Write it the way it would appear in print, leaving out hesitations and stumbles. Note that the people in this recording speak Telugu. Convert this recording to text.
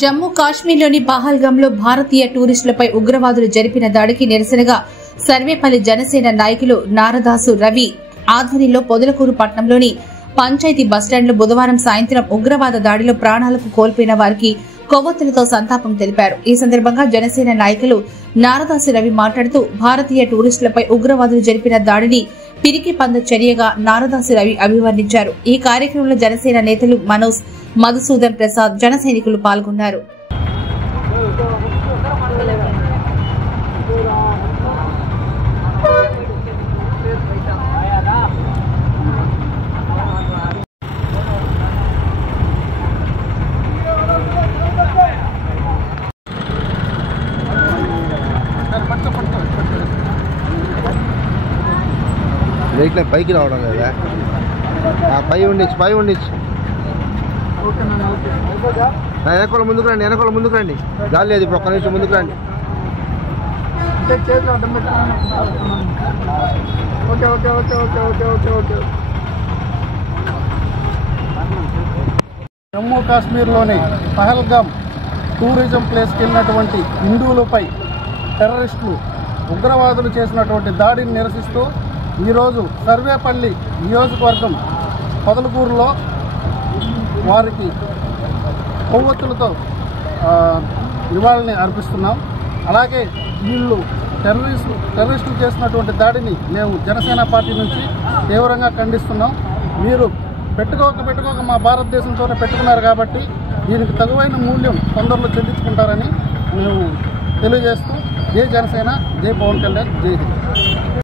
జమ్మూ కాశ్మీర్లోని పహల్గాంలో భారతీయ టూరిస్టులపై ఉగ్రవాదులు జరిపిన దాడికి నిరసనగా సర్వేపల్లి జనసేన నాయకులు నారదాసు రవి ఆధ్వర్యంలో పొదలకూరు పట్టణంలోని పంచాయతీ బస్టాండ్లో బుధవారం సాయంత్రం ఉగ్రవాద దాడిలో ప్రాణాలకు కోల్పోయిన వారికి కొవ్వొత్తులతో సంతాపం తెలిపారు. ఈ సందర్భంగా జనసేన నాయకులు నారదాసు రవి మాట్లాడుతూ భారతీయ టూరిస్టులపై ఉగ్రవాదులు జరిపిన దాడిని పిరికి పంద చర్యగా నారదాసు రవి అభివర్ణించారు. ఈ కార్యక్రమంలో జనసేన నేతలు మనోజ్, మధుసూదన్ ప్రసాద్, జన సైనికులు పాల్గొన్నారు. వెయిట్ పైకి రావడం లేదా పై ఉండిచ్చు వెనకాల ముందుకు రండి గాలి లేదు ఇప్పుడు ఒక్క నిమిషం ముందుకు రండి. జమ్మూ కాశ్మీర్లోని పహల్గాం టూరిజం ప్లేస్కి వెళ్ళినటువంటి హిందువులపై టెర్రరిస్టులు ఉగ్రవాదులు చేసినటువంటి దాడిని నిరసిస్తూ ఈరోజు సర్వేపల్లి నియోజకవర్గం పొదలకూరులో వారికి కొవ్వొత్తులతో నివాళిని అర్పిస్తున్నాం. అలాగే వీళ్ళు టెర్రరిస్టులు చేసినటువంటి దాడిని మేము జనసేన పార్టీ నుంచి తీవ్రంగా ఖండిస్తున్నాం. మీరు పెట్టుకోక మా భారతదేశంతోనే పెట్టుకున్నారు కాబట్టి దీనికి తగువైన మూల్యం తొందరలో చెల్లించుకుంటారని మేము తెలియజేస్తూ జై జనసేన, జై పవన్ కళ్యాణ్, జై హింద్.